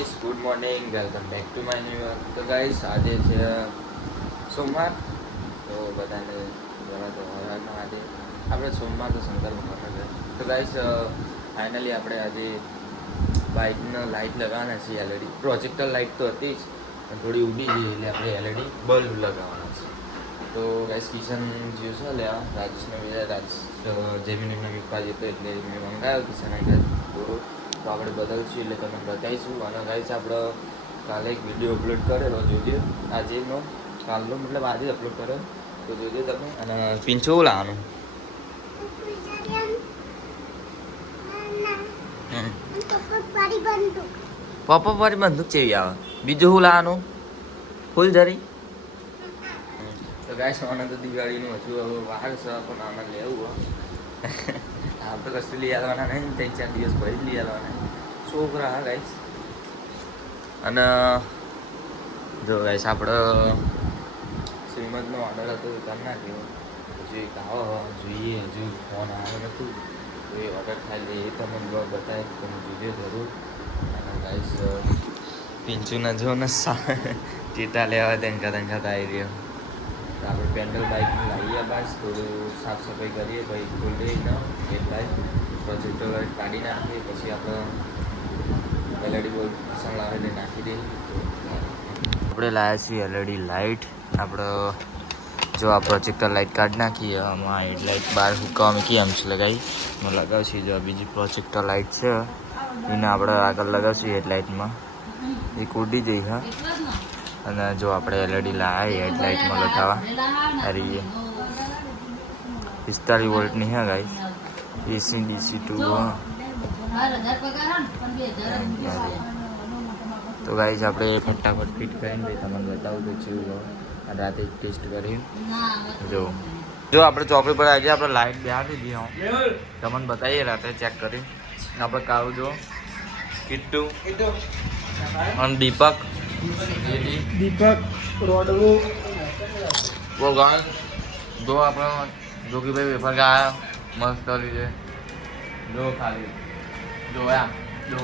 Good morning, welcome back to my new vlog. તો guys આજે છે સોમવાર, તો બધાને જવા દો. આજે આપણે સોમવાર તો શંકર ભગવાન છે. તો ગાઈસ ફાઇનલી આપણે આજે બાઇકનો લાઇટ લગાવવાના છીએ. એલઈડી પ્રોજેક્ટર લાઇટ તો હતી જ પણ થોડી ઉડી ગઈ એટલે આપણે એલઈડી બલ્બ લગાવવાના છે. તો ગાઈસ કિશન જ્યો છે લેવા રાજેશને જેમીને પપ્પા જતો એટલે મેં મંગાવ્યો કિશન તો આપણે બદલશું એટલે તમને બતાવીશું. અને ગાઈસ આપણે કાલે એક વિડીયો અપલોડ કરેલો જોજો. આજેનો કાલનો મતલબ આજે જ અપલોડ કર્યો તો જોજો તમે. અને પીંછો લાવવાનું પપ્પા વાળી બંદૂક ચેવી આવે. બીજું શું લાવવાનું ફૂલ જરી. તો ગાઈસ આને તો દિવાળીનું હજુ હવે વાર છે પણ આને લેવું આપણે કશું લઈ આવવાના નહીં. 3-4 દિવસ પછી જ લઈ આવવાના છોકરા. હા ગાઈસ અને જો ગાઈસ આપણે શ્રીમદનો ઓર્ડર હતો એ કરી નાખ્યો. હજુ એક આવો જોઈએ, હજુ ફોન આવ્યો નહોતું તો એ ઓર્ડર થાય એ તમને બ્લોગ બતાવે તમે જોજો જરૂર. અને ગાઈસ પિંચુના જો ને ટીટા લેવા તેંકા આવી રહ્યો. તો આપણે પેન્ડલ બાઇક લાવીએ બસ થોડું સાફ સફાઈ કરીએ પછી ખોલીએ ન એટલે પ્રોજેક્ટર લાઇટ કાઢી નાખીએ પછી આપણે એલઈડી બોલ પસંદ લાવે એટલે નાખી દઈએ. આપણે લાવ્યા છીએ એલઈડી લાઇટ. આપણે જો આ પ્રોજેક્ટર લાઇટ કાઢી નાખીએ આમાં હેડલાઇટ બહાર હુકાવા મૂકી આમ છે લગાવી એમાં લગાવશું. જો બીજી પ્રોજેક્ટર લાઇટ છે એને આપણે આગળ લગાવશું હેડલાઇટમાં એ કૂદી જઈ. હા અને જો આપણે એલઈડી લાવીએ હેડલાઇટમાં લગાવવા અરે 45 વોલ્ટની હે ગાઈસ. એસી ડીસી 2 તો ગાઈસ આપણે ફટાફટ ફિટ કરીને ભાઈ તમને બતાવું તો કેવું રાતે ટેસ્ટ કરી જો આપણે ચોકડી પર આજે આપણે લાઇટ બેહાડી દીધી તમને બતાવીએ રાતે ચેક કરી. આપણે કાળું જો કિટ્ટુ અને દીપક રોડવું બોલ ગાય જો આપણે જોગીભાઈ વેફર ગયા મસ્ત લીધે જો ખાલી જો યા જો